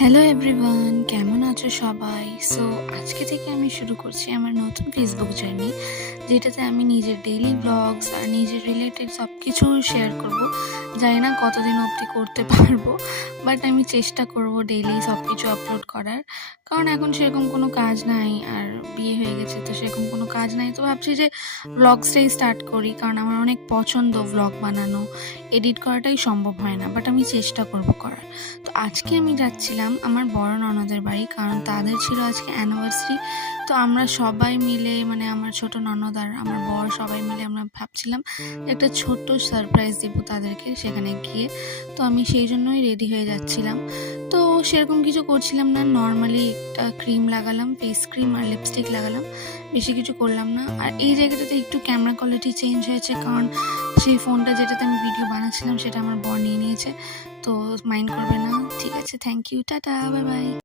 Hello everyone, কেমন আছো সবাই? সো আজকে থেকে আমি শুরু করছি আমার নতুন ফেসবুক জার্নি, যেটাতে আমি নিজের ডেইলি ব্লগস আর নিজের রিলেটেড সব কিছু শেয়ার করব। জানি না কতদিন অবধি করতে পারবো, বাট আমি চেষ্টা করব ডেইলি সব কিছু আপলোড করার। কারণ এখন সেরকম কোনো কাজ নাই, আর বিয়ে হয়ে গেছে তো সেরকম কোনো কাজ নাই। তো ভাবছি যে ব্লগসটাই স্টার্ট করি, কারণ আমার অনেক পছন্দ ব্লগ বানানো। এডিট করাটাই সম্ভব হয় না, বাট আমি চেষ্টা করব করার। তো আজকে আমি যাচ্ছিলাম আমার বড় ননদের বাড়ি, কারণ তাদের ছিল আজকে অ্যানিভার্সারি। তো আমরা সবাই মিলে, মানে আমার ছোট ননদ আর আমার বর সবাই মিলে আমরা ভাবছিলাম যে একটা ছোট্ট সারপ্রাইজ দেবো তাদেরকে সেখানে গিয়ে। তো আমি সেই জন্যই রেডি হয়ে যাচ্ছিলাম। তো সেরকম কিছু করছিলাম না, নর্মালি একটা ক্রিম লাগালাম, ফেস ক্রিম আর লিপস্টিক লাগালাম, বেশি কিছু করলাম না। আর এই জায়গাটাতে একটু ক্যামেরা কোয়ালিটি চেঞ্জ হয়েছে, কারণ সেই ফোনটা যেটাতে আমি ভিডিও বানাচ্ছিলাম সেটা আমার বর নিয়ে নিয়েছে। তো মাইন্ড করবে না, ঠিক আছে? Thank you, tata, bye by.